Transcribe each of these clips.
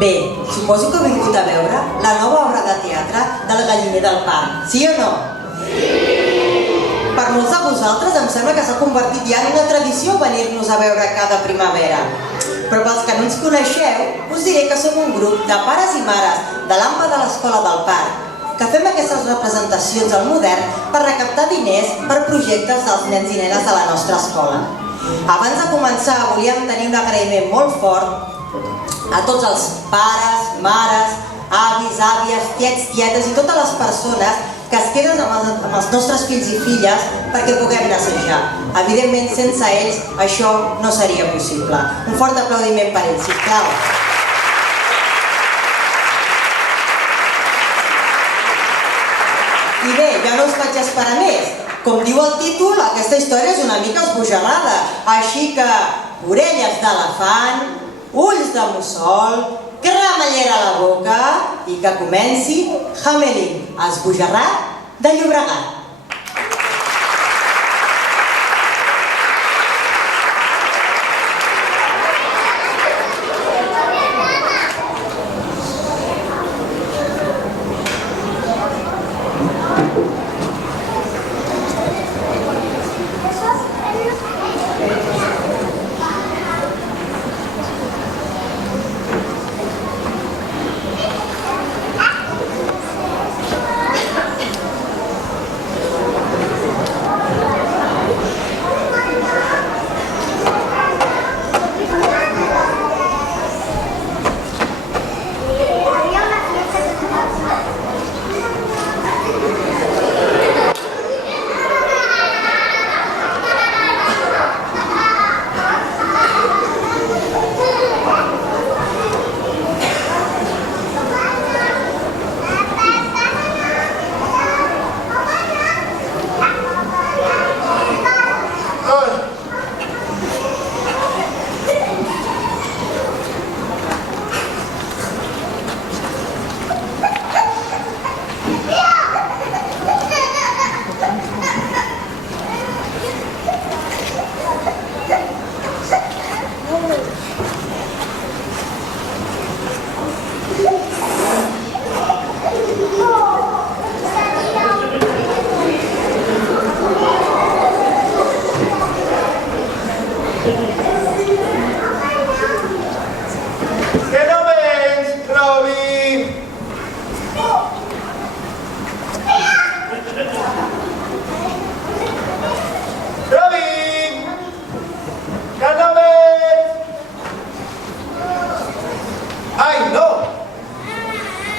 Bé, suposo que heu vingut a veure la nova obra de teatre del Galliner del Parc, sí o no? Sí! Per molts de vosaltres em sembla que s'ha convertit ja en una tradició venir-nos a veure cada primavera. Però pels que no ens coneixeu, us diré que som un grup de pares i mares de l'AMPA de l'Escola del Parc, que fem aquestes representacions al modern per recaptar diners per projectes dels nens i nenes de la nostra escola. Abans de començar, volíem tenir un agraïment molt fort a tots els pares, mares, avis, àvies, tiets, tietes i totes les persones que es queden amb els nostres fills i filles perquè puguem assajar. Evidentment, sense ells, això no seria possible. Un fort aplaudiment per ells, sisplau. I bé, ja no us faig esperar més. Com diu el títol, aquesta història és una mica esbojarrada. Així que, orelles d'elefant, ulls de mussol, cremallera a la boca i que comenci Hamelin, esbojarrat de Llobregat.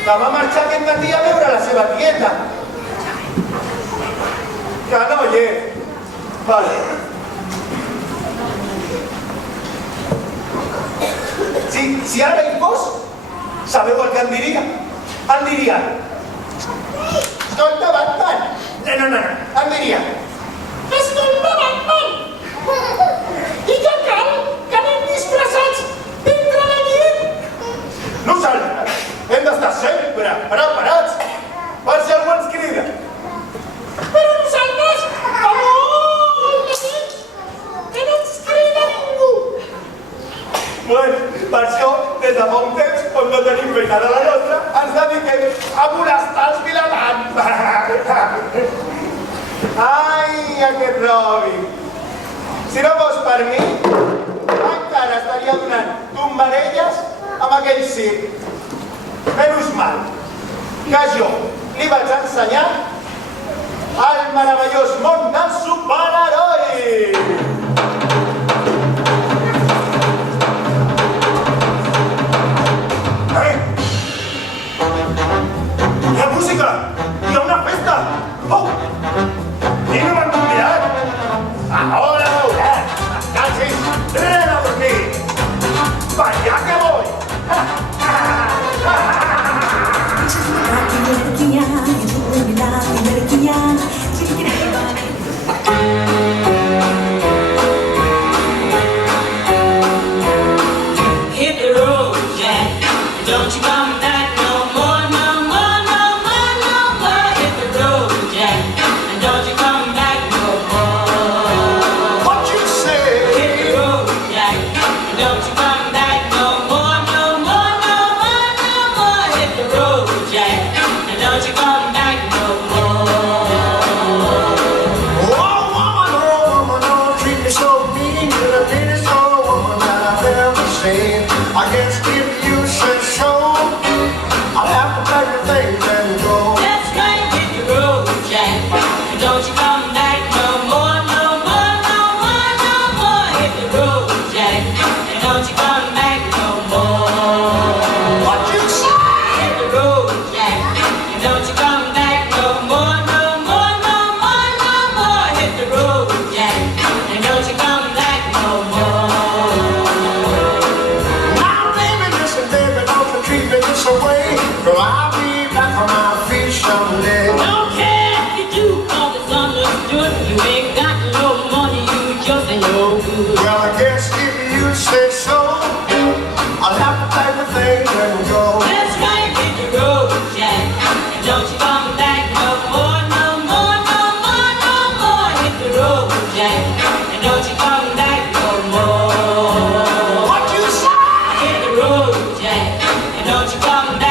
Que va marxar aquest matí a veure la seva tieta. Que no hi és. Vale. Si ara hi fos, sabeu el que em diria? Em diria: escolta, Batman. No. Em diria: escolta, Batman. I que cal que anem disfressats dintre la nit? Nosaltres hem d'estar sempre preparats per si algú ens crida. Però nosaltres, que no ens crida ningú. Bueno, per això, des de fa un temps, com no tenim feina de la nostra, ens dediquem a molestar els vilatans. Ai, aquest Robin. Si no fos per mi, encara estaria donant tombarelles amb aquell circ. Menys mal que jo li vaig ensenyar el meravellós món del superheroi. Hi ha música! Hi ha una festa! Oh! I no m'han convidat! Ahora veuràs! Descansis! Ren a dormir! Per allà que voy! Lagi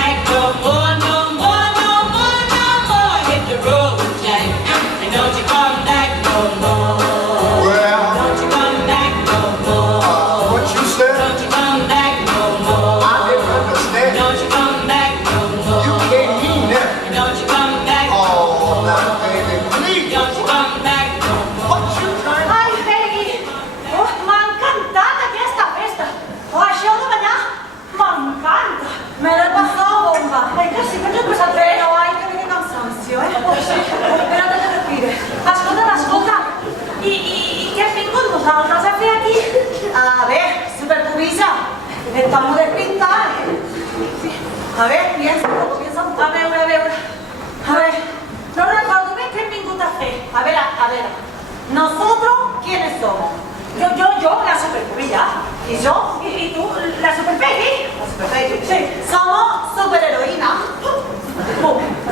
back no more, no more, no more, no more. Hit the road, Jack, and don't you come back no more. Well, Don't you come back no more. what you said? Don't you come back no more. I didn't understand. Don't you come back no more. You can't mean that. Don't you come back no Oh, more. now, baby, please. Don't you come back no more. What you trying to... Ai, Peggy! Oh, m'ha encantat aquesta festa! Oh, això de ballar m'encanta! Me l'he passado bomba! Ai, que sí, que jo he però ai, que viene cansancio, eh? Oh, sí. Espérate que respire. Escolta. I què hem vingut nosaltres a fer aquí? A ver, superpubilla, estamos despintados. Sí. A ver, piensa un poco. A veure. A ver, no recuerdo bien qué hem vingut a fer. A ver. ¿Nosotros quiénes somos? Yo, la superpubilla. ¿Y yo? ¿Y tú? ¿La superpeggy? La superpeggy. Sí. Somos superheroínas.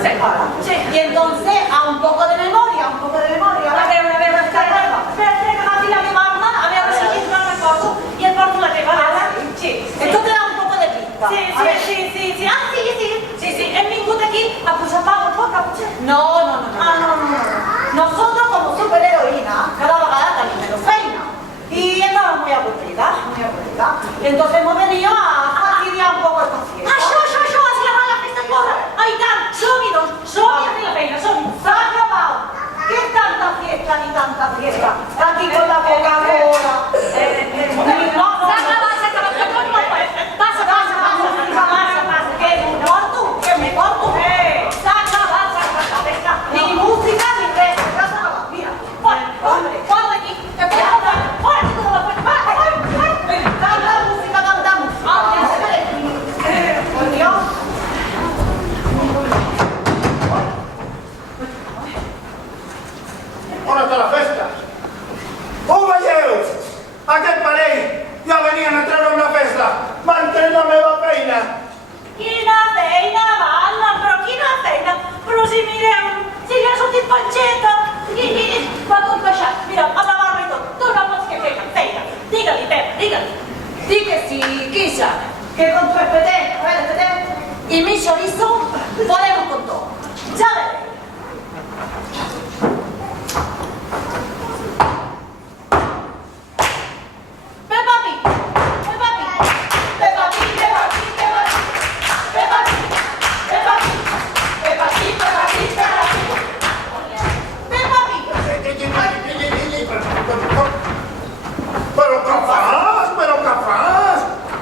Sí. Sí. Y entonces, a un poco de memoria. A ver, espera, que Mati la manda, a ver si no me acuerdo. Y el porto la que va. Sí. Esto te da un poco de pista. Sí. Ah, sí. Hem vingut aquí a posar pau un poc, a potser? No. Nosotros como superheroínas, cada vegada tenim menos feina. Y estaba muy aburrida. Entonces hemos venido a fastidiar un poco esta fiesta. Això, así la mala festa i corre. Ai, tant, som-hi, doncs, som-hi a la feina, som-hi. S'ha acabat. ¿Qué tanta fiesta ni tanta fiesta? Aquí con la Coca-Cola. No. S'ha acabat. Passa. Que me corto. S'ha acabat la festa. Ni música ni res. S'ha acabat. Mira, fora d'aquí. Canta música, cantamos. Por Dios. On està la festa? On veieu? Aquest parell ja venien a treure una festa. M'han tret la meva feina. Quina feina, Anna, però quina feina. Però si mireu, si li ha sortit panxeta i va tot baixat. Mira, amb la barba i tot. Tu no pots que feina. Digue-li, Pep, digue-li. Di que sí, Quilla, que con tu espete, y mi chorizo podemos con todo. Ya veré.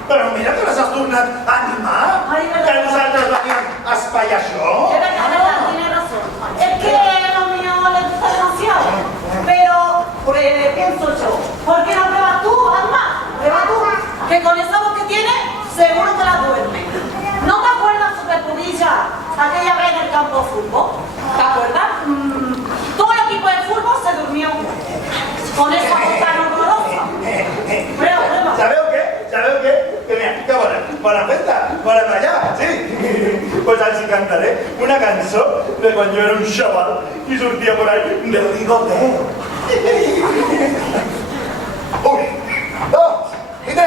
Però mira que les has tornat a animar. Que nosaltres veníem a espaiar això. Es verdad, tiene razón. Es que lo mío le gusta demasiado. Pero pienso yo, ¿por qué no pruebas tú, Alma? Prueba tú. Que con esa voz que tiene, seguro te la duerme. ¿No te acuerdas, superpubilla, aquella vez en el campo de fútbol? ¿Te acuerdas? Todo el equipo de fútbol se durmió con esa voz tan horrorosa. Prueba. Sabeu què? Que mira, que bona festa, bona ballar, sí? Pues els hi cantaré una cançó de quan jo era un xaval i sortia por ahí de bigoteo. 1, 2 y 3.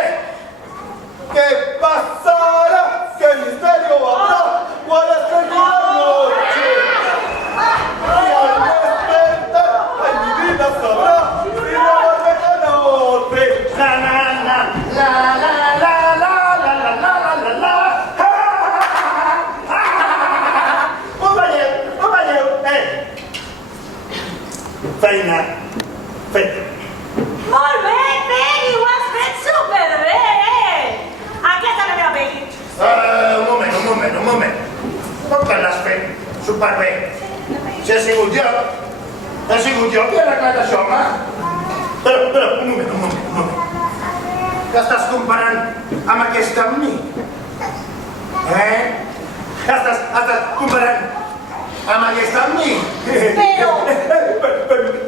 ¿Qué pasará? ¿Qué misterio habrá? ¿Cuál es el noche? Y al despertar, ay, mi vida sabrá si me vuelve la noche. La la la la la la la la la la la la la. On veieu? Feina feta. Molt bé, Peggy, ho has fet superbé! Aquesta és la meva Peggy. Un moment. Com que l'has fet superbé? Si ha sigut jo qui he arreglat això, home. Però, un moment. Que estàs comparant amb aquesta amb mi? Estàs comparant amb aquesta amb mi? Però...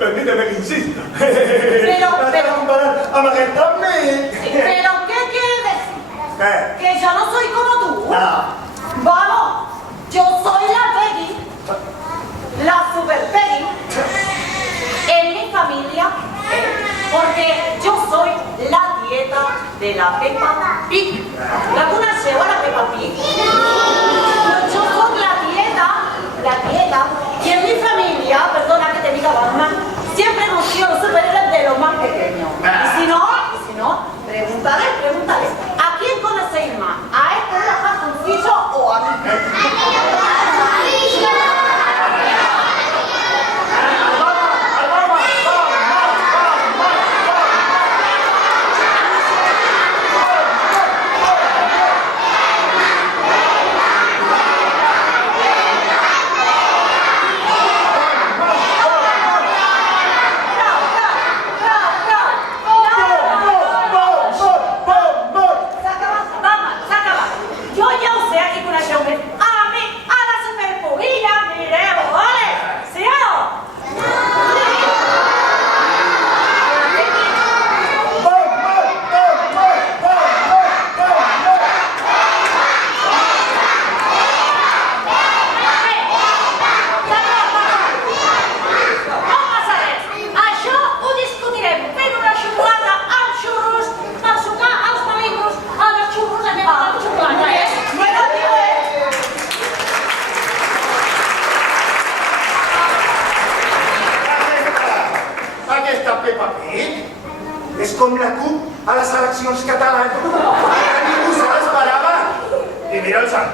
Permíteme que insista. Pero... Estàs comparant amb aquesta amb mi? ¿Pero qué quieres decir? ¿Qué? ¿Que yo no soy como tú? No. Vamos, yo soy la Peggy, la super Peggy, en mi familia, porque yo soy la dieta de la Peppa Pig. ¿La conoceu, la Peppa Pig? com la CUP a les eleccions catalanes. Que ningú se l'esperava. I mira el sant.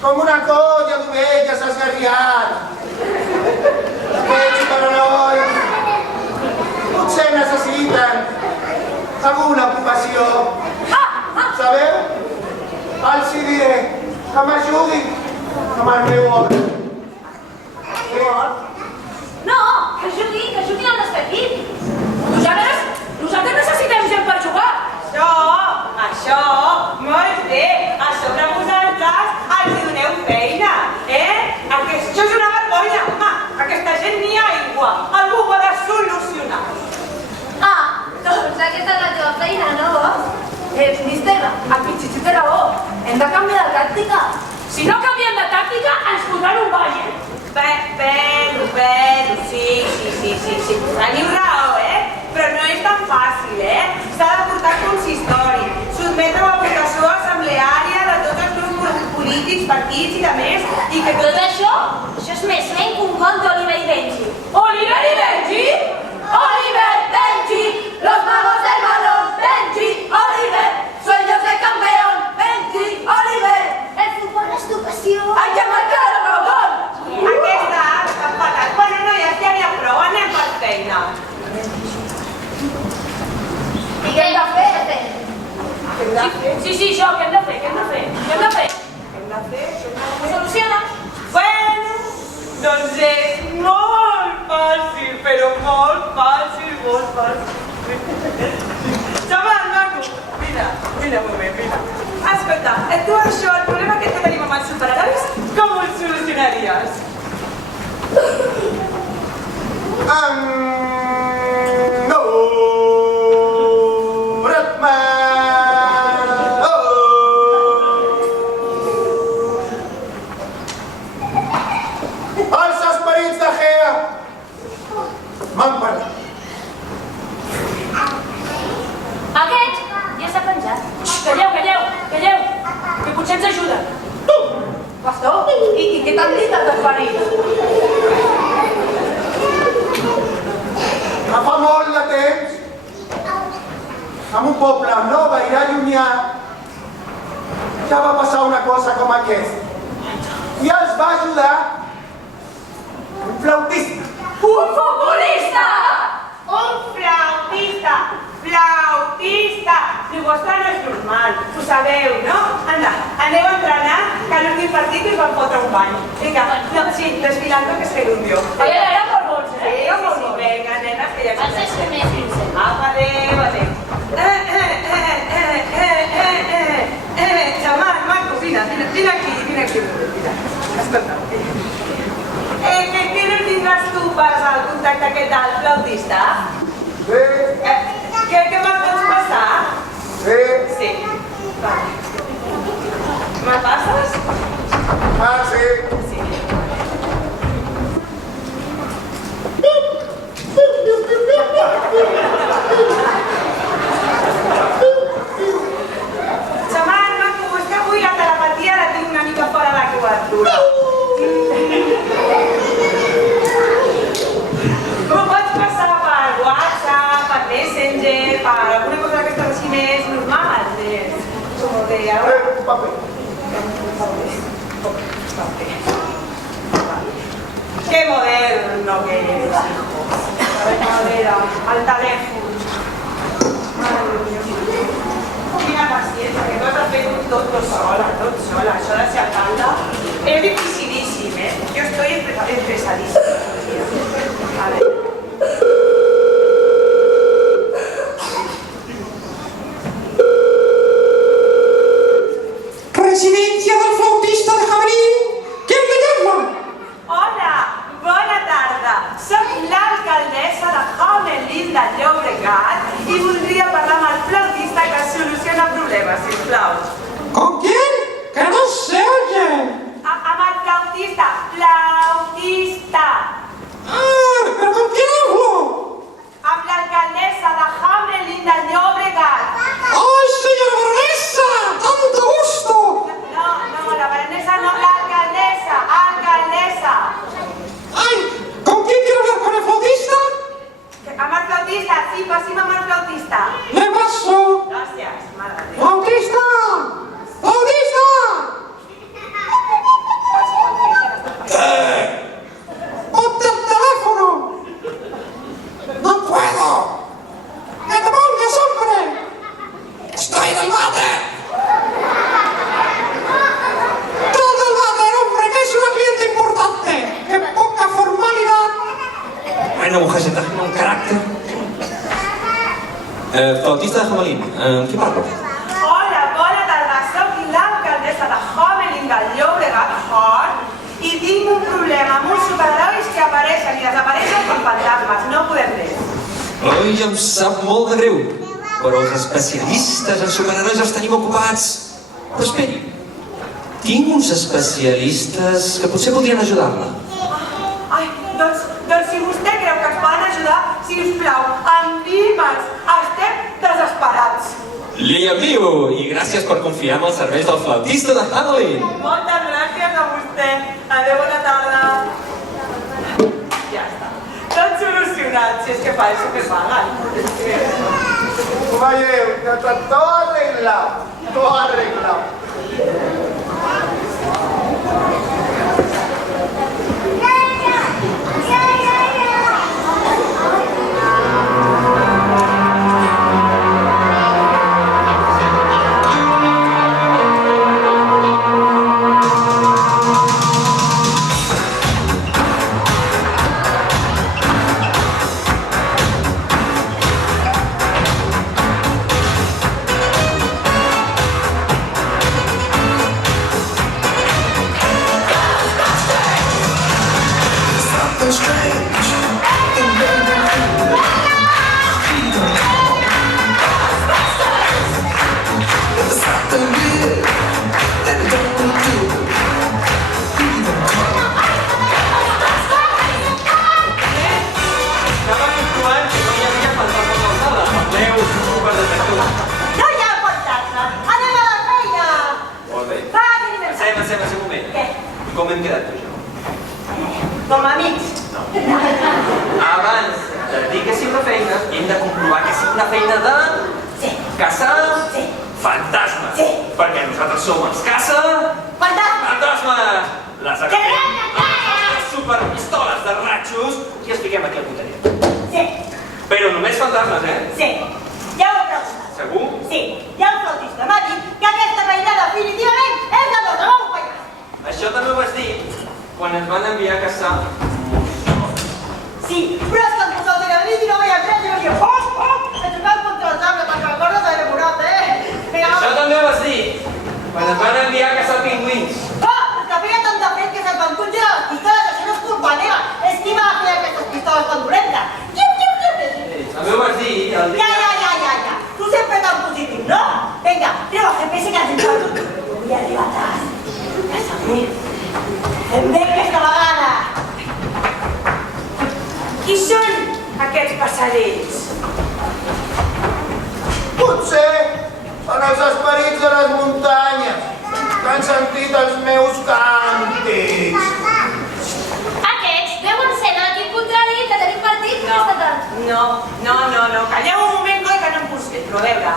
Com una colla d'ovelles esgarriant. Aquests paranois potser necessiten alguna ocupació. Sabeu? Els hi diré que m'ajudin amb el meu or. No, que ajudin el despetit. Nosaltres necessitem gent per jugar. Això, molt bé. A sobre vosaltres els doneu feina, Això és una vergonya, home. Aquesta gent ni aigua. Algú ho ha de solucionar. Doncs aquesta és la teva feina, no? Mister, el pitxitxo té raó. Hem de canviar de tàctica. Si no canviem de tàctica, ens fotran un ball. Però, sí. Teniu raó, Però no és tan fàcil, S'ha de portar consistori, sotmetre a votació assembleària de tots els grups polítics, partits i de més, i que Tot això és més lent que un gol d'Oliver i Benji. Oliver i Benji? Oliver, Benji, los magos del balón, Benji, Oliver, sueños de campeón, Benji, Oliver. El futbol és tu passió. Hay que marcar el gol! aquesta està fatal. Bueno, no, ja n'hi ha prou, anem per feina. I què hem de fer? Sí, això, què hem de fer? Ho soluciona. Bueno, doncs és molt fàcil, però molt fàcil. Xaval, maco, mira, mira. Escolta, tu això, el problema que tenim amb els superherois, com ho solucionaries? No, Batman! Els esperits de Gea m'han parat. Aquest ja s'ha penjat. Calleu, que potser ens ajuda. Pastor, i què t'han dit els esperits? Fa molt de temps, en un poble no gaire llunyà, ja va passar una cosa com aquesta. I els va ajudar un flautista. Un futbolista! Un flautista! Si vostre no és normal, ho sabeu, no? Anda, aneu a entrenar, que l'últim partit us van fotre un bany. Vinga, no, sí, desfilando que es gerundio. Era molt bons, Sí, venga, nenes, que ja ens més sincer. Adéu, adéu. Germán, maco, vine aquí, mira. Escolta. Què no tindràs tu pas al contacte aquest del flautista? Sí, Què me'l pots passar? sí. Sí. Vale. Me'l passes? Ah, sí. Sí. Germán, maco, és que avui la telepatia la tinc una mica fora de cobertura. M'ho pots passar per WhatsApp, per Messenger, per alguna cosa d'aquestes així més normal, com de ahora? Un paper. Qué moderno que eres, hijo. Madera, al teléfono. Madre mía. Quina paciència, que no t'has fet tot sola. Això de ser alcalde és dificilíssim, Yo estoy estresadísima. A ver. Residencia del flautista de Jamelín. ¿Quién me llama? Hola, bona tarda. Soc l'alcaldessa de Jamelín de Llobregat i voldria parlar amb el flautista que soluciona problemes, sisplau. ¿Con quién? Que no se oye. Amb el flautista. ¿Pero con quién hablo? Amb l'alcaldessa de Jamelín de Llobregat. ¡Ay, señora baronesa! ¡Tanto gusto! No, la baronesa no, l'alcaldessa. ¡Ay! ¿Con quién quiero hablar? ¿Con el flautista? Amb el flautista, sí, passi'm amb el flautista. Le paso. Gràcies, mare de Déu. ¡Flautista! ¡Flautista! ¡Ponte el teléfono! ¡No puedo! ¡Que te pongas, hombre! ¡Estoy del váter! ¡Todo el váter, hombre! ¡Que es una cliente importante! ¡Qué poca formalidad! Bueno, mujer, se traje un carácter. Flautista de Jamelín, qui parlo? Hola, bona tarda. Soc l'alcaldessa de Jamelín de Llobregat, i tinc un problema amb uns superherois que apareixen i desapareixen com fantasmes. No podem més. Oi, em sap molt de greu, però els especialistes en superherois els tenim ocupats. Però esperi, tinc uns especialistes que potser podrien ajudar-la. Ai, doncs si vostè creu que ens poden ajudar, sisplau, envia'ls. Estem desesperats. Li envio, i gràcies per confiar en els serveis del flautista de Jamelín. Moltes gràcies a vostè. Adéu, bona tarda. Ja està. Tot solucionat, si és que fa això que paguen. Como veieu, ja està tot arreglat. Tot arreglat. Com hem quedat tu i jo? Com a amics. Abans de dir que sigui una feina, hem de comprovar que sigui una feina de... Sí. Caçar... Sí. Fantasmes. Sí. Perquè nosaltres som els caça... Fantasmes! Les agafem amb les nostres superpistoles de ratxos i els fiquem aquí al boteller. Sí. Però només fantasmes, Sí. Ja ho he preguntat. Segur? Sí. Ja el flautista m'ha dit que aquesta feina definitivament és de dos. Vamos a fallar. Això també ho vas dir quan ens van enviar a caçar... Sí, però és que em poseu de venir i no veia res i no diu... d'ells? Potser són els esperits de les muntanyes que han sentit els meus càntics. Aquests deuen ser de l'equip contrari que tenim partit aquesta tarda. No. Calleu un moment, coi, que no em busqueu. Però a veure...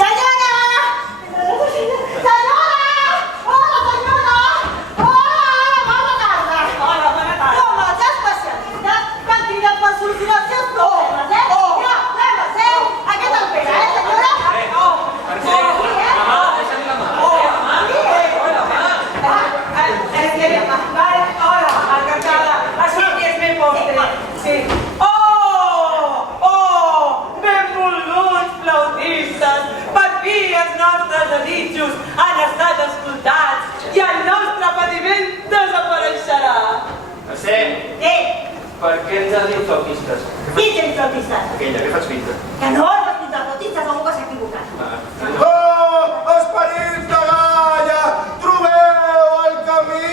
Senyora! Senyora! Hola, senyora! Hola, bona tarda! Hola, bona tarda! Com els especialistes que han cridat per solucionar els seus problemes, Mira, anem a seu! Aquest el pega, senyora? Hola, encantada. Això aquí és ben postre. Sí. Benvolguts flautistes! Per fi els nostres desitjos han estat escoltats i el nostre patiment desapareixerà. Mercè, per què ens has dit flautistes? Qui tens flautistes? Aquella, què faig pinta? Que no has vestit de flautistes, algú que s'ha equivocat. Oh, esperits de Gaia, trobeu el camí!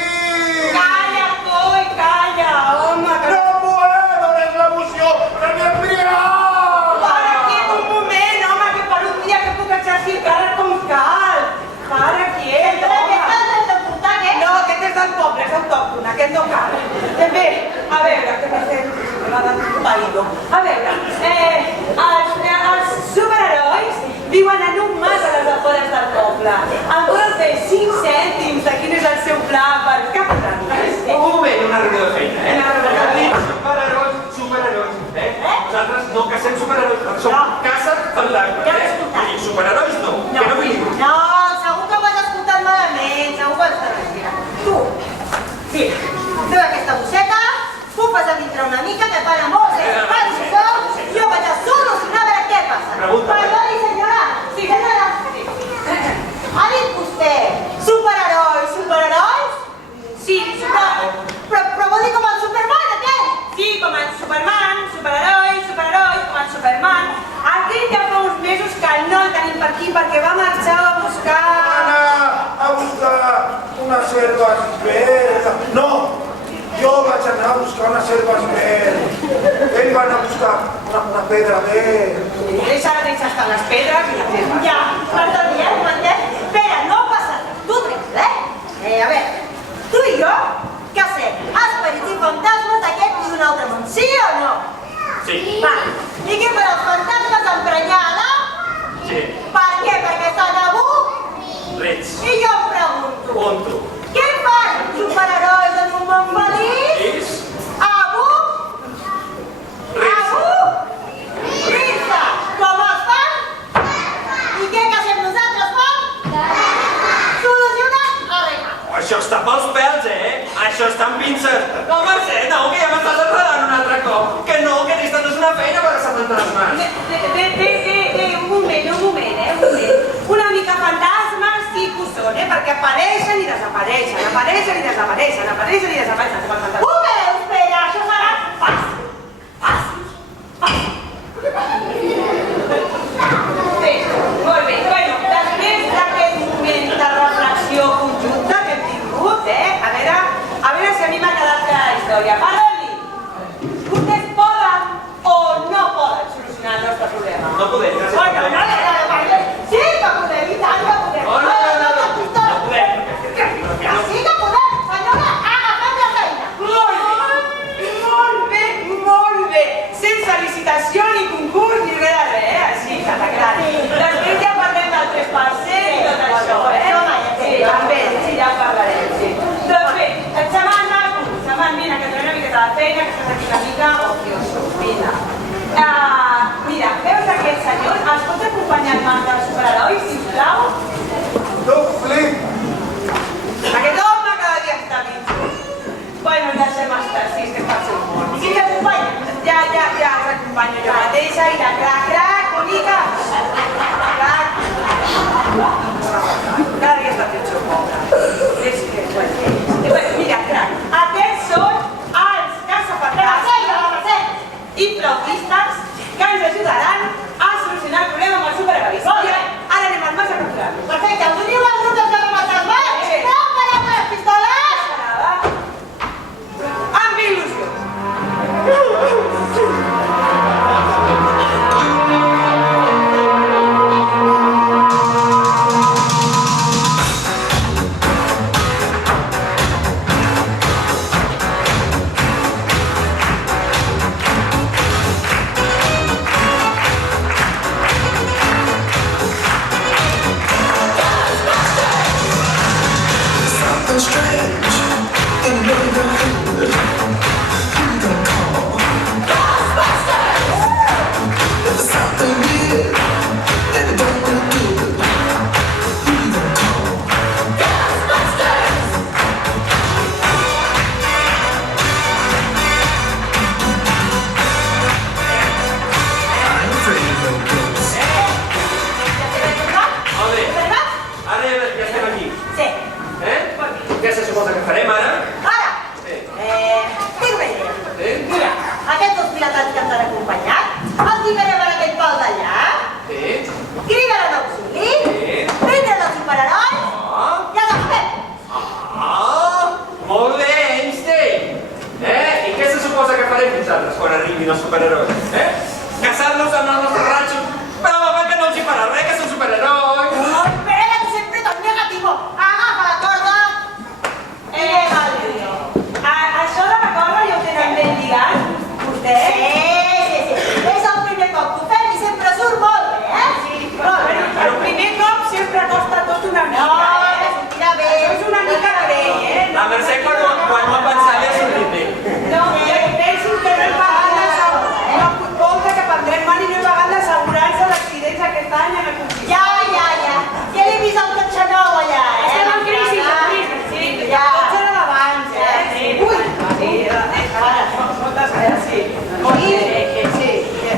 Calla, coi, calla, home, que No puedo, és l'emoció de mi embriac! Para quiet un moment, home, que per un dia que puc exercir el càrrec com cal. Para quiet, Però home. aquest has de portar, què? No, aquest és del poble, és autòcton, aquest no cal. Bé, a veure, que m'ha païdo. A veure, els superherois viuen en un mas a les afores del poble. En vols de 5 cèntims de quin és el seu pla per captar-los. Un moment, una reunió de feina, Una reunió de feina. Superherois, Nosaltres no cacem superherois, som caça fantasmes, Ja l'he escoltat. I superherois no, que no vull dir. No, segur que ho has escoltat malament, segur que ho has escoltat malament. Tu, mira, treu aquesta bosseta, fupes a dintre una mica, que para molts espais i tot, jo vaig a solucionar a veure què passa. Pregunta. Perdoni, senyora. Sí. Senyora. Ha dit vostè superherois? Sí, Però vol dir com el Superman, aquest? sí, com el Superman, superheroi, com el Superman. Aquell que fa uns mesos que no el tenim per aquí perquè va marxar a buscar... Anar a buscar unes herbes verdes. No, jo vaig anar a buscar unes herbes verdes. Ell va anar a buscar una pedra verda. Deixa estar les pedres i les herbes. Ja, perdoni, m'entens? Espera, no passa res, tu tranquil, a veure, tu i jo, què fem? Esperits i fantasmes d'aquest i d'un altre món, sí o no? Sí. Va, i què per als fantasmes emprenyada? Sí. Per què? Perquè estan a buc? Rets. I jo em pregunto, On tu? què fan superherois en un món feliç? És? A buc? A buc? Risa, com els fan? I què fem nosaltres, fan? Solucionar, arreglar. Això està pels pèls, Això està amb pinces. No, Mercè, no, que ja m'estàs enredant un altre cop. Que no, que aquesta no és una feina per assentar les mans. Un moment. Una mica fantasmes sí que ho són, perquè apareixen i desapareixen, apareixen i desapareixen, apareixen i desapareixen. Com els fantasmes. Ho veus, Pere? Això serà fàcil. Bé, molt bé. Bueno, després d'aquest moment de reflexió conjunta que hem tingut, a veure si a mi m'ha quedat clara la història. Perdoni, vostès poden o no poden solucionar el nostre problema? No podem, gràcies. Sí que podem, i tant que podem. No podem. Que sí que podem, senyora, agafem la feina. Molt bé. Sense licitació, ni concurs, ni res de res, així, que t'ha quedat. Després ja parlem del 3% i tot això, Sí, també, sí, ja en parlarem, sí. Doncs bé, et semblant maco, mira, que trobem una mica something strange in the neighborhood. Who you gonna call? Ghostbusters! If there's something weird and it don't look good, who you gonna call? Ghostbusters! I'm afraid of no ghosts. Ara ja estem aquí. Sí. Què se suposa que farem ara? Ara, tinc una idea. Mira, aquests dos pilotats que ens han acompanyat, els lligarem en aquell pal d'allà, criden en auxili, vindran els superherois i els agafem. Molt bé, Einstein! I què se suposa que farem nosaltres quan arribin els superherois? Casar-nos amb el nostre ratxo? Però home, que no els hi farà res, que són superherois! Espera, tu sempre tan negativo. Agafa la corda. Això de la corda ja ho tenen ben lligat, vostè? Sí. És el primer cop que ho fem i sempre surt molt bé, Sí, però el primer cop sempre costa tot una mica, No, sortirà bé. Això és una mica greu, La Mercè quan ho ha pensat ja ha sortit bé. No, penso que no he pagat l'assegurança, que prendrem mal i no he pagat l'assegurança d'accidents aquest any en el conflicte. Ja l'he vist al cotxe nou allà, Estem en crisi, sí. Ja. Tot era d'abans, Ui. Moltes gràcies. Sí.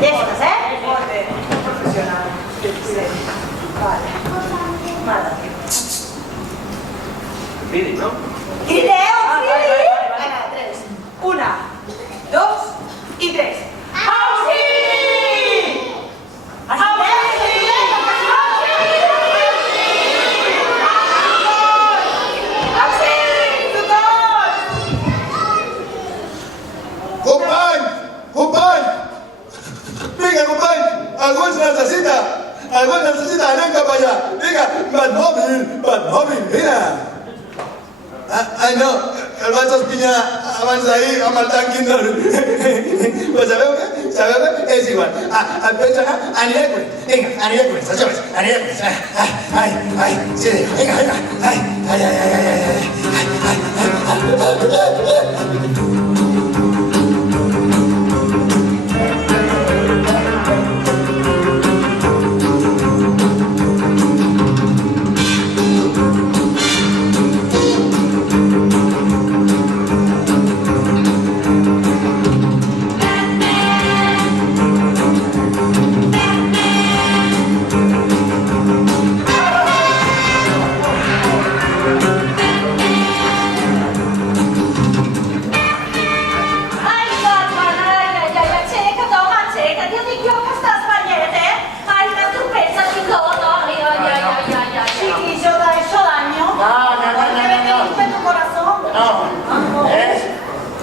Llestes, Molt bé, professional. Sí. Vale. Cridi, no? Crideu, Vale. Vinga, 3. 1, 2 i 3. Auxili! Company! Vinga, company! Algú ens necessita! Anem cap allà! Vinga, Batmòbil, vine! Ai, no, el vaig espinyar abans d'ahir amb el tanquin del... Però sabeu què? És igual. Et penso anar? Aniré corrents. Vinga, aniré corrents, això és. Aniré corrents. Ai, sí, vinga. Ai.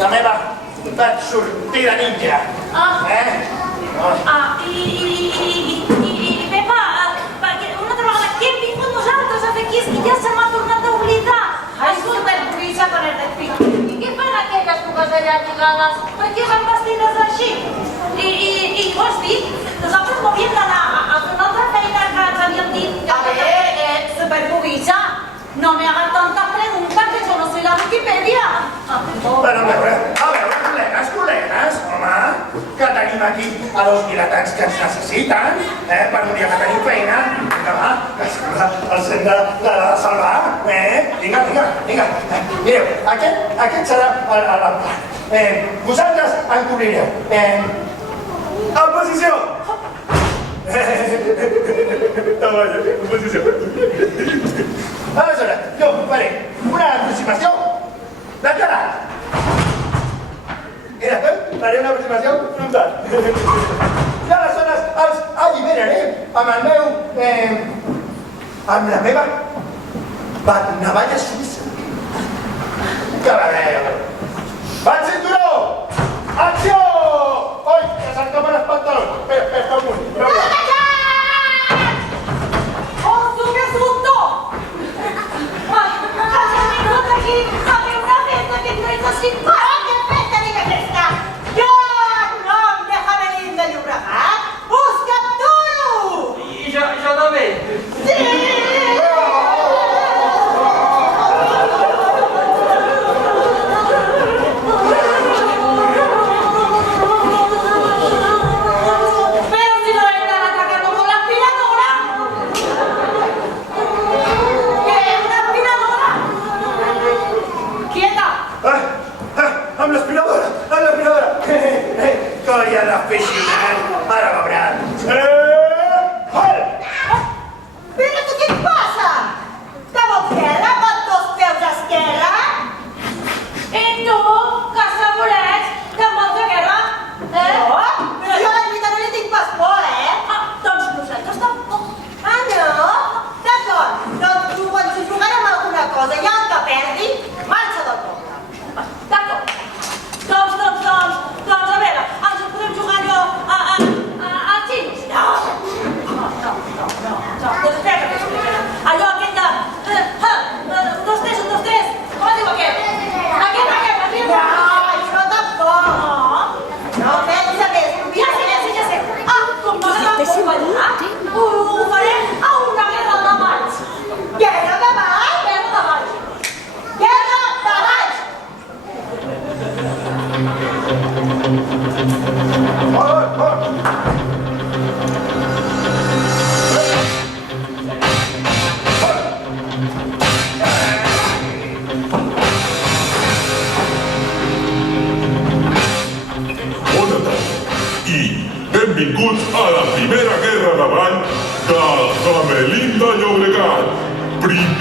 La meva sortida ninja. I Pepa, una altra vegada, què hem vingut nosaltres a fer aquí? És que ja se m'ha tornat a oblidar. Ai, superprovisa con el despí. I què fan aquelles cuques allà lligades? Per què van vestides així? I ho has dit? Nosaltres no havíem d'anar a fer una altra feina que ens havíem dit. A ver, superprovisa, no me hagas tantas preguntas que yo no soy la Wikipedia. Però a veure, col·legues, home, que tenim aquí a dos vilatans que ens necessiten, per un dia que tenim feina. Vinga, va, que els hem de salvar, Vinga. Mireu, aquest serà el plan. Vosaltres en cobrireu. En posició! En posició. Aleshores, jo faré una aproximació lateral. I després faré una aproximació frontal. I aleshores els alliberaré amb el meu... amb la meva navalla suïssa. Que la veu. Van cinturó! Acció! Oi, que se'm tapen els pantalons. Espera un moment. ¡Oh, qué susto! ¡Hace un minuto aquí! ¡Hace una fiesta que no es así! ¡Oh, qué fiesta ni qué fiesta! ¡Yo no em deja venir de Llobregat! ¡Busca Turo! I jo també. Sí!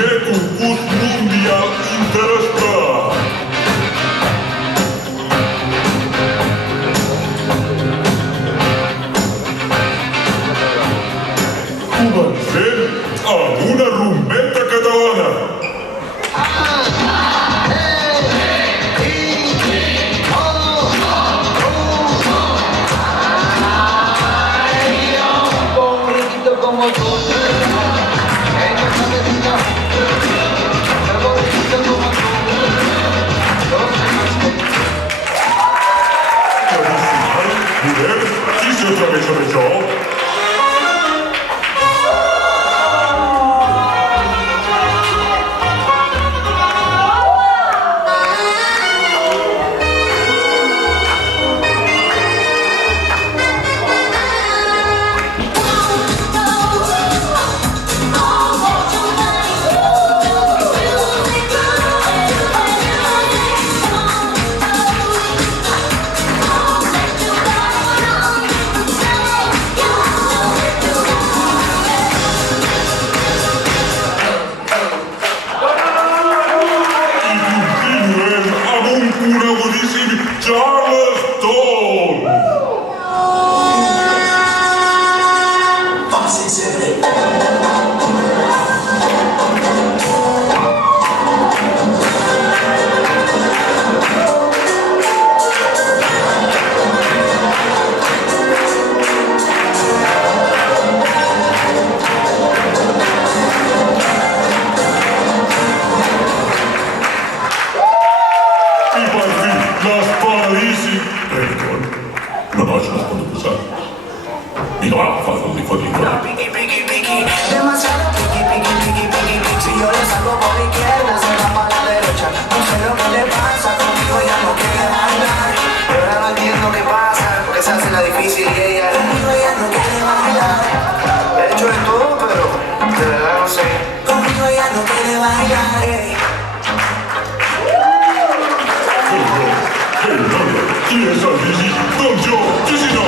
primer concurs mundial interestar. Comencem amb una rumbeta catalana. Podem? Qui s'atreveix a fer això? Charleston! I per fi, l'esperadíssim reggaeton. No, això no es pot posar. Vinga, va, fot-li. Piqui, piqui, piqui, demasiado piqui, piqui, piqui, piqui, piqui. Si yo le salgo por la izquierda, se va para la derecha. No sé lo que le pasa, conmigo ya no quiere bailar. Pero ahora no entiendo qué pasa, porque se hace la difícil y ella conmigo ya no quiere bailar. He hecho de todo, pero de verdad no sé. Conmigo ya no quiere bailar. Qui és el Gigi? Doncs jo, Gigi no!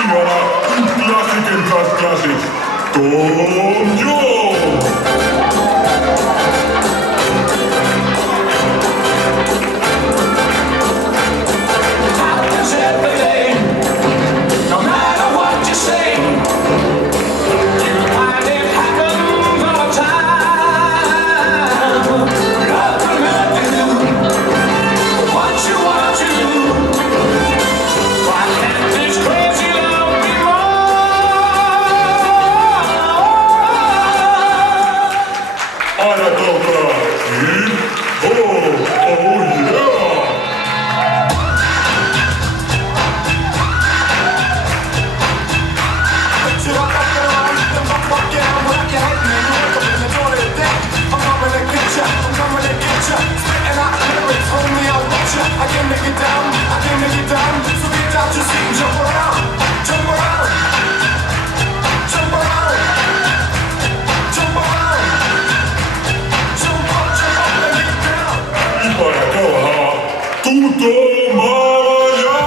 I ara, un clàssic entre els clàssics. Tom Jones! Ara toca hip-hop, oh yeah! I per acabar, tothom a ballar!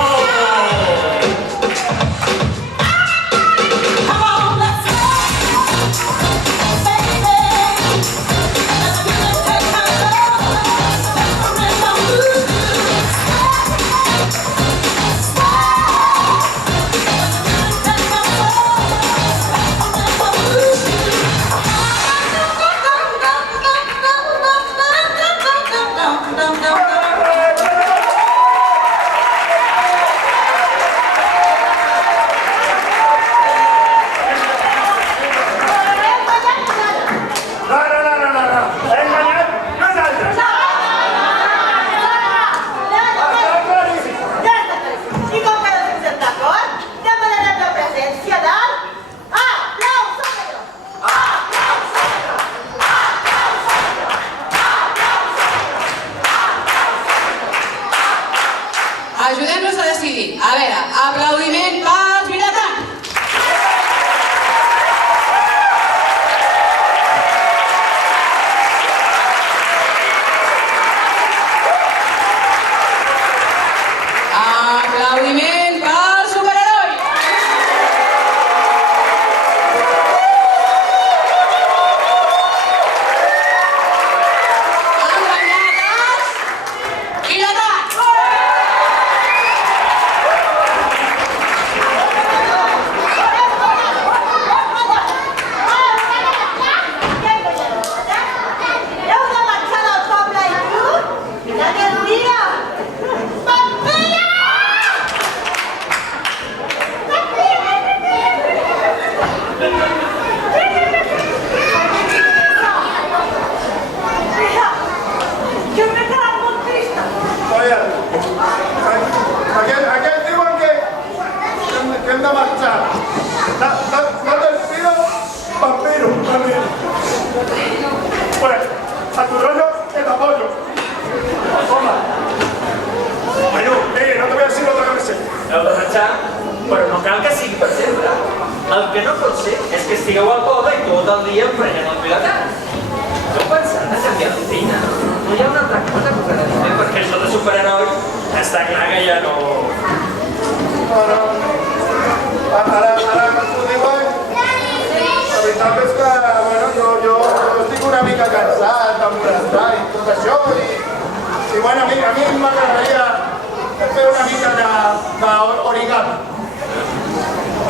Ajudem-nos a decidir. A veure, aplaudiment pels vilatans. que estigueu al poble i tot el dia emprenyen els vilatans. Heu pensat a canviar de feina? No hi ha una altra cosa que us agradi, perquè això de superheroi està clar que ja no... Bueno, ara que t'ho diuen, la veritat és que, bueno, jo estic una mica cansat de molestar i tot això, i bueno, a mi m'agradaria fer una mica d'origami.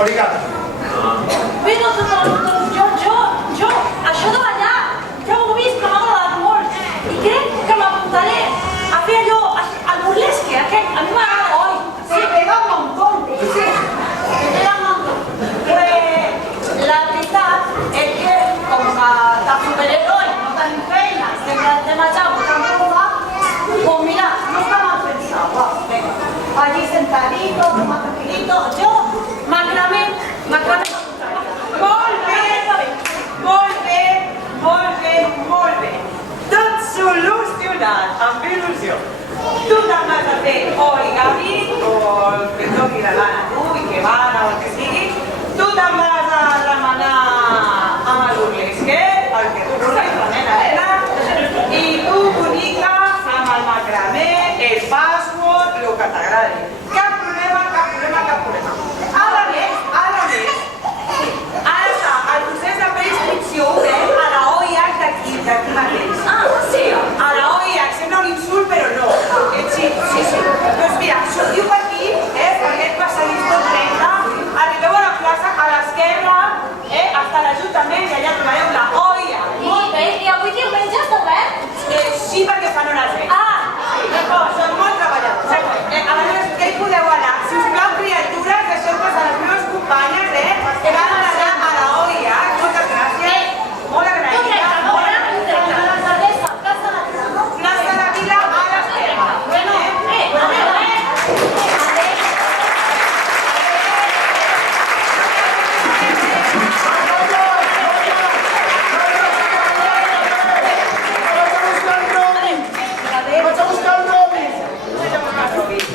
Origami. Bé, doncs, jo, això de ballar, ja ho he vist que m'ha agradat molt. I crec que m'apuntaré a fer allò, el burlesque, aquest, a mi m'agrada. Oi, sí, pega un montón. Sí, pega un montón. La veritat és que, com que de superheroi no tenim feina, sempre estem allà buscant roba, pues mira, no està mal pensat. Venga, allí sentadito, más tranquilito, yo macramé. Molt bé. Tot solucionat, amb il·lusió. Tu te'n vas a fer origami, o el que et toqui la gana tu, i que van, o el que sigui. Tu te'n vas a remenar amb el burlesque, el que tu vulguis, la nena, i tu, bonica, amb el macramé, el password, el que t'agradi. Cap problema. Ara més, ara està el procés de preinscripció obert a la OIH d'aquí mateix. Ah, sí? A la OIH, sembla un insult, però no. Sí. Doncs mira, sortiu per aquí, per aquest passadís tot recte, arribeu a la plaça, a l'esquerra, hasta l'Ajuntament, i allà trobareu la OIH. Molt bé, i avui diumenge està obert? Sí, perquè fan hores extra. D'acord, són molt treballadors. Aleshores, què hi podeu anar? Si us plau, criatures, deixeu passar les meves companyes, que van anar a la OIH. Moltes gràcies. Molt agraïda. Plaça de la Vila a l'esquerra. Vaig a buscar el Robin!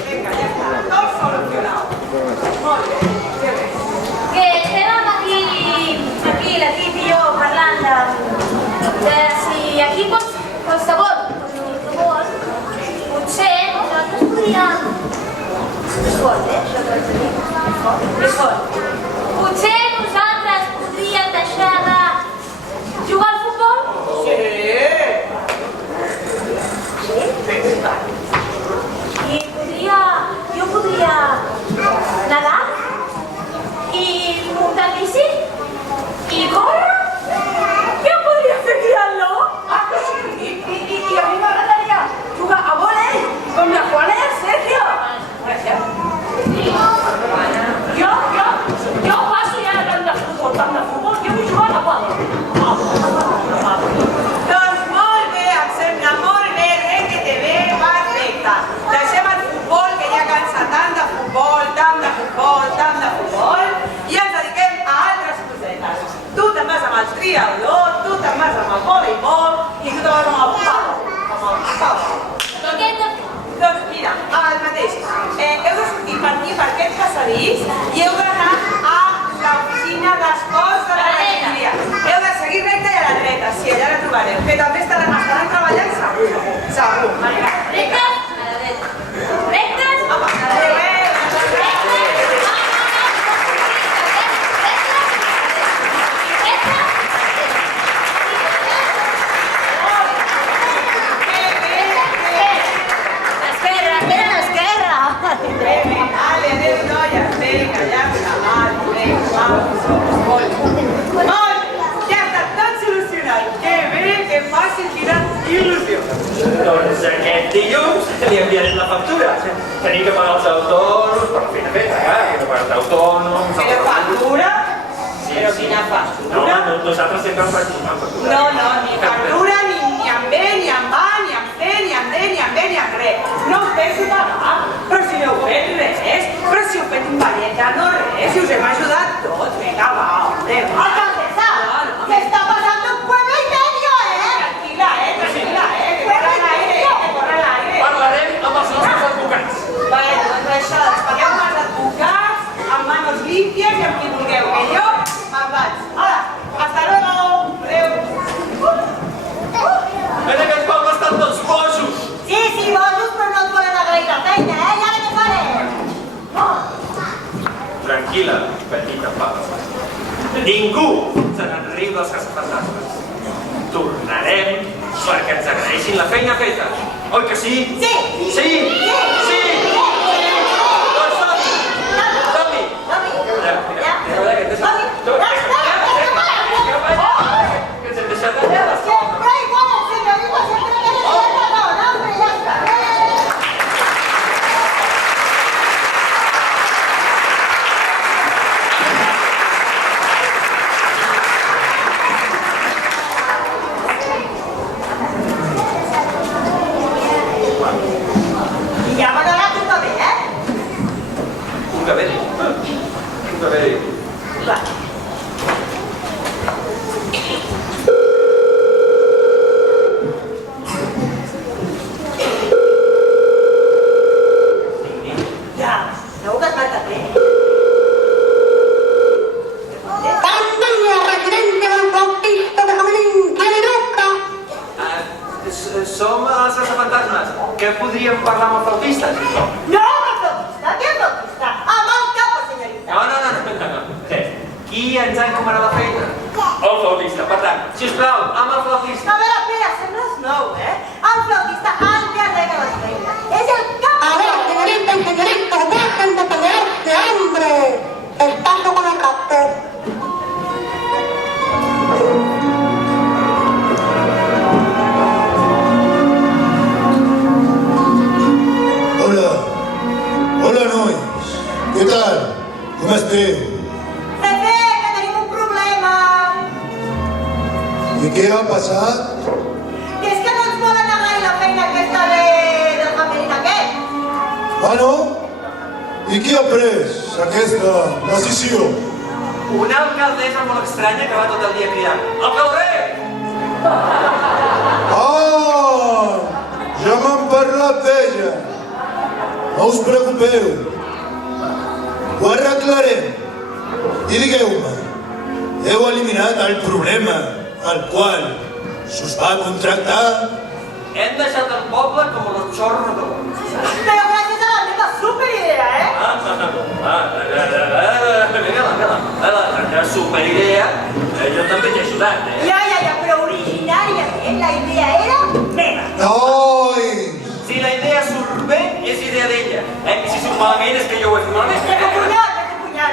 Vinga, ja està. Tot solucionat. Molt bé. Que bé. Que estàvem aquí l'equip i jo parlant de si aquí qualsevol potser nosaltres podríem... És fort, això que vaig dir. És fort. Potser nosaltres podríem deixar de jugar al futbol? Sí. I jo podria nedar i muntar bici i córrer. Jo podria fer triatló. Ah, que sí? I a mi m'agradaria jugar a vòlei com la Juana i el Sergio. Jo passo ja tant de futbol, jo vull jugar a la quadra. Doncs molt bé, em sembla molt bé, que te ve perfecte. Deixem el futbol, que ja cansa tant de futbol, i ens dediquem a altres cosetes. Tu te'n vas amb el triatló, tu te'n vas amb el voleibol i tu te'n vas amb el pau. Doncs mira, el mateix. Heu de sortir per aquí, per aquest passadís, i heu d'anar a l'oficina d'esports de la regidoria. Heu de seguir recte i a la dreta, sí, allà la trobareu, que també estaran treballant segur. Rectes? A la dreta. Rectes? Apa, adéu, Vale, adéu, noies. Vinga, ja està. Molt, ja està tot solucionat. Que bé, que fàcil, quina il·lusió. Doncs aquest dilluns li enviarem la factura. Tenim que pagar els autònoms per la feina feta, que no pagar els autònoms... Però factura? Però quina No, factura? nosaltres sempre en faig una factura. No, ni factura, ni en B, ni en va, ni en C, ni en D, ni en B, ni en res. No us penso pagar, però si no heu fet res, però si heu fet un ballet, no res, si us hem ajudat tots. Vinga, va, hombre, va. Alcaldesa, se está pasando un pueblo y medio, Tranquila, que corre l'aire, Parlarem amb els nostres advocats. Bueno, doncs això, pagueu amb els advocats, amb manos límpies i amb qui vulgueu, que jo me'n vaig. Hola! Ningú se n'enriu dels caçafantasmes. Tornarem perquè ens agraeixin la feina feta. Oi que sí? Sí! Sí! Sí! Doncs som-hi! Som-hi! Que ens hem deixat allà les coses. Siempre igual, señorita, siempre que le perdón, hombre, ya está. Y ya van a dar tu papel, ¿eh? Un cabell. Un cabell. Va. Ya, segur que es mata bé. Cambia, residente del Bautista de Jamelín, tiene boca. Som els caçafantasmes. Que podríem parlar amb el flautista, sisplau? No, Bautista, ¿qué Bautista? Ama el capo, señorita. No. Qui ens ha encomanat la feina? El flautista. Per tant, sisplau, amb el flautista. A veure, Pere, sembles nou, eh? El flautista encarrega les feines. És el capo. A ver, señorita y señoritos, dejen de pelearse, hombre. El paso con el captor. Hola, nois. Què tal? Com esteu? Se ve que tenim un problema. I què ha passat? Que és que no ens volen anar la feina aquesta del Jamelín aquest. Ah, no? I qui ha pres aquesta decisió? Una alcaldessa molt estranya que va tot el dia cridant Alcalde! Ah! Ja m'han parlat d'ella. No us preocupeu. Ho arreglarem. I digueu-me, heu eliminat el problema al qual s'us va contractar? Hem deixat el poble com los chorros. Però gràcies a la meva superidea, eh? La superidea, jo també t'he ajudat, Ja, però originàriament la idea era meva. Nois! Si la idea surt bé, és idea d'ella. I si surt malament, és que jo ho he fet malament. Cunyat.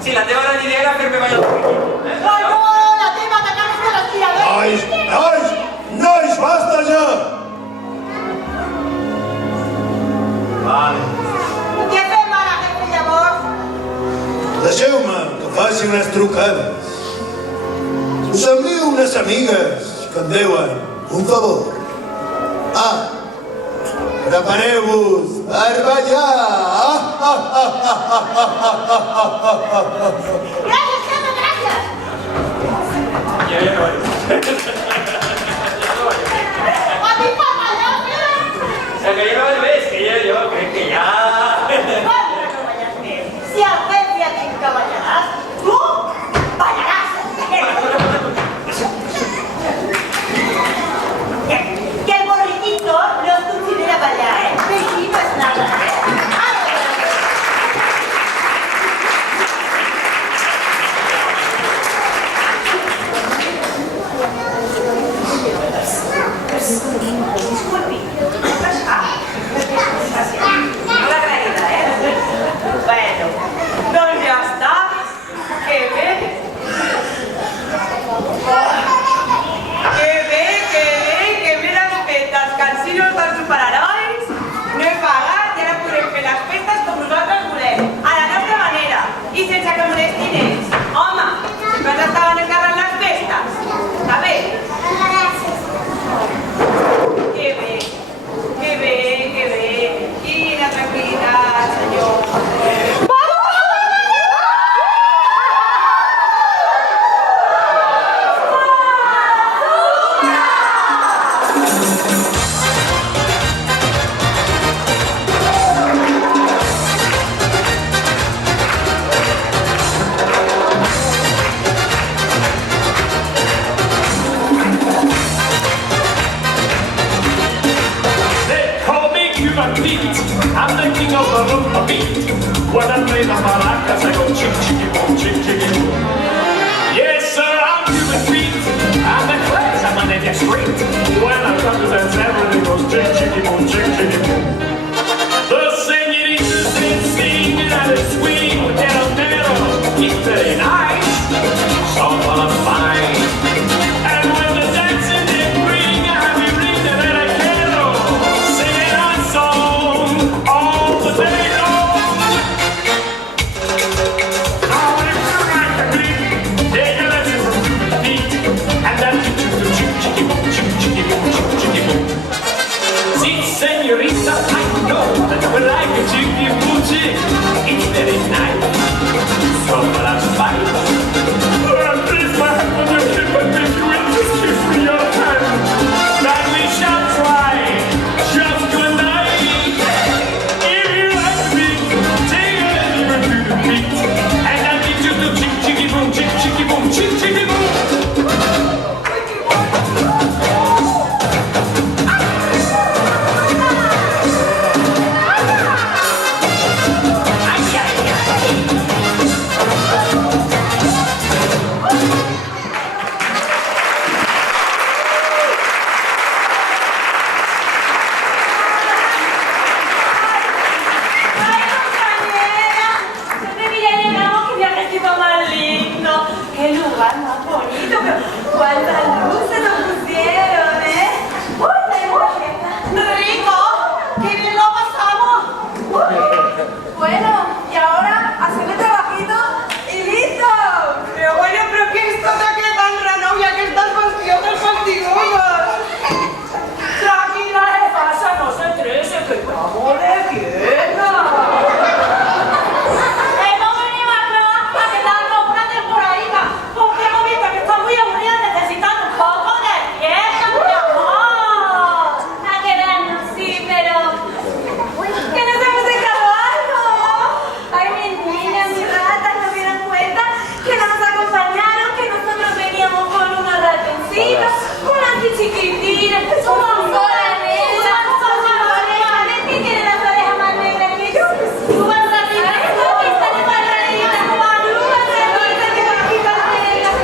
Si la teva gran idea era fer-me ballar el piquet. No, la teva de cares de les tiradores. Nois, basta ja! Vale. Què fem ara, jefe, llavors? Deixeu-me que faci unes trucades. Us envio unes amigues que em deuen un favor. Prepareu-vos per ballar! Gràcies, jefe, gràcies. Ja no vaig. A mi fa ballar, Pere. Que ja no vaig més, que jo crec que ja... Com que no balles més? Si el jefe ha dit que ballaràs, tu ballaràs. Que el borriquito no es considera ballar, ¿eh? Aquí no es nada, ¿eh? Disculpi, molt agraïda, eh? Bueno, doncs ja està. Que bé. Que bé les fetes, cansinos dels superherois. No he pagat i ara podem fer les festes com nosaltres volem, a la nostra manera i sense que molestin ells. Home, sempre ens estaven encarregant les festes. Està bé? Que bé. Quina tranquil·litat, senyor. I'm the king of the room beat. When I play the maracas, I go chick, chicky, boom, chick, chicky, boom. the street. And the class, I'm on the street. When I come to that everything goes chick, chicky, boom, chick, chicky, boom. The señorita said singing at a swing with El Nero. It's very nice, so full of fine. And when the dancing did bring a happy ring that I quiero, singing our song all the day long. Now if you like the beat, take a lesson from the beat, and then you choose the chick, chicky, boom, chick, chicky, boom, chick, chicky, boom. See, señorita, I know that you like a chicky, boom, chick. It's very nice, so full of fine. Please, my husband, you keep on making you just kiss me your hand. Then we shall try, just tonight. If you like me, take a little to the beat, and then you do the chick, chicky, boom, chick, chicky, boom, chick, chicky, boom. ¡Qué lugar más bonito! Pero ¡cuántas luces nos pusieron, eh! ¡Uy, tenemos fiesta! ¡Rico! ¡Qué bien lo pasamos! Bueno, y ahora hacerle trabajito y listo. Pero bueno, pero ¿qué es tota que tan raro? Ya que estás fastigos fastigosas. Tranquila, ¿qué pasa? No se estrese, que estamos de fiesta. Hemos venido acá a quedarnos una temporadita, porque hemos visto que está muy aburrida, necesitan un poco de fiesta, mi amor. A quedarnos, sí, pero que nos hemos dejado algo. Ay, mis niñas, mis ratas, ¿no se dieron cuenta que no nos acompañaron, que nosotros veníamos con unos ratoncitos, unas chiquitinas, unas orejas negras, ¿qué tiene las orejas más negras que yo? Tú vas a mirar esto, que están embarraditas, malucas, ratitas, que vaquitas negras.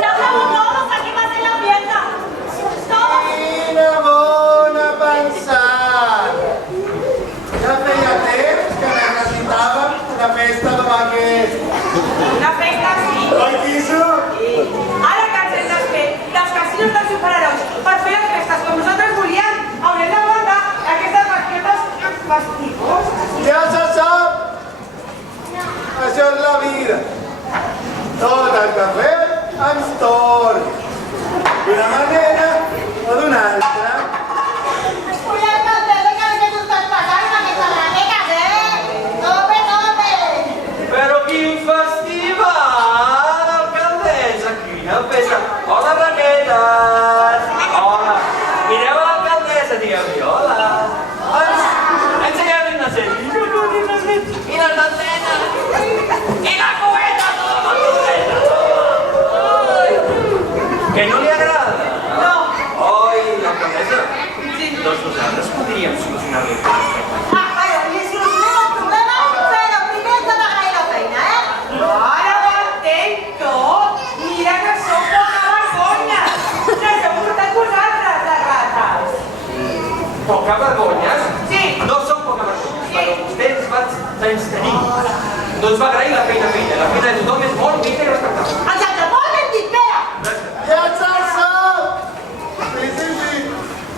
Ya estamos todos aquí más en la fiesta. Todos. Quina bona pensar! Ja feia temps que necessitàvem una festa com aquesta. Una festa sí. Oi, Quiso? Ara que ens hem desfet dels casinos dels superherois per fer les festes com nosaltres volíem, haurem d'aguantar aquestes basquetes fastigoses. Ja se sap! Això és la vida. Tot el que fem ens torna. D'una manera o d'una altra. Uy, alcaldesa, que me gusta pasar una que sabránecas, ¡Tope, tope! Però quin festival, alcaldessa, quina festa. Hola, raquetes. Hola. Mireu a l'alcaldessa, digueu-li hola. Ensenyeu-li una sèrie. I les antenes. I la cubeta, tota la cubeta. Que no li agrada? No. Oi, l'alcaldessa? Doncs nosaltres podríem solucionar-li. Bueno, y solucionem el problema, però primer hem de d'agrair la feina, Ara ho entenc tot. Mira que sou poca vergonya. Que us heu portat vosaltres, les rates. Poca vergonyes? Sí. No som poca vergonyes, Sí. però vostè ens va tenir. No ens va agrair la feina feta. La feina de tothom és molt digna i respectable. Exacte, molt ben dit, Pere! Ja se sap! Sí, sí, sí.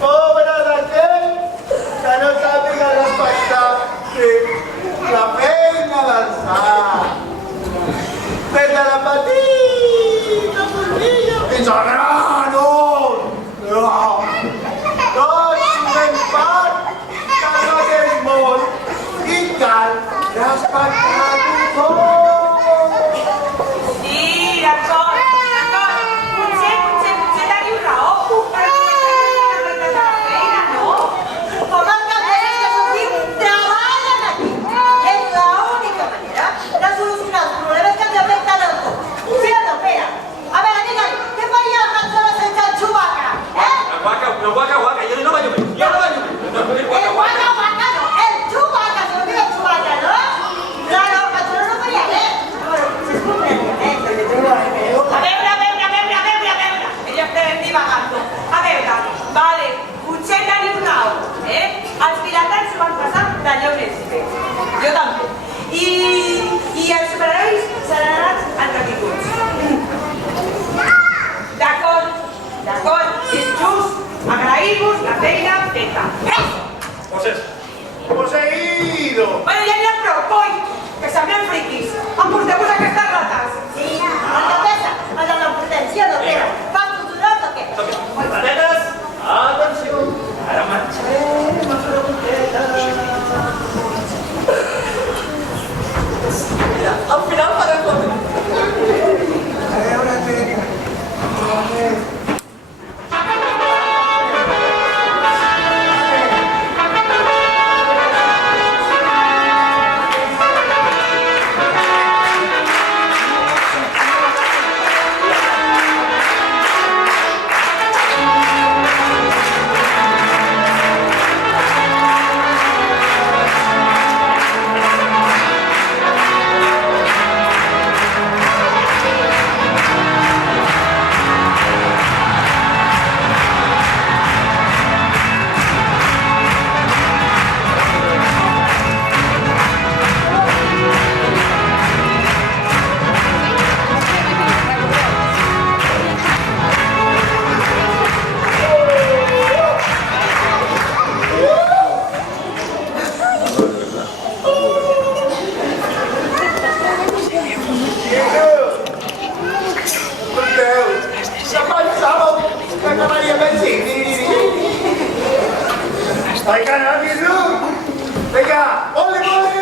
Pobre d'aquell que no sàpiga respectar la feina del sant. Des de la petita formiguilla fins al granot. Tots fem part del mateix món i cal respectar tothom. Sí, la frica. Eso! Pues eso. Poseído. Bueno, ja n'hi ha prou, coi! Que semblem friquis. Emporteu-vos aquestes rates. Sí, alcaldessa, allà l'emportem, sí o no, Pere? Fas tutorials o què? Ratetes, atenció. Ara marxarem a fer una volteta. Mira, al final farem la volta. A veure, Vai, cannabis, venga, ole, ole!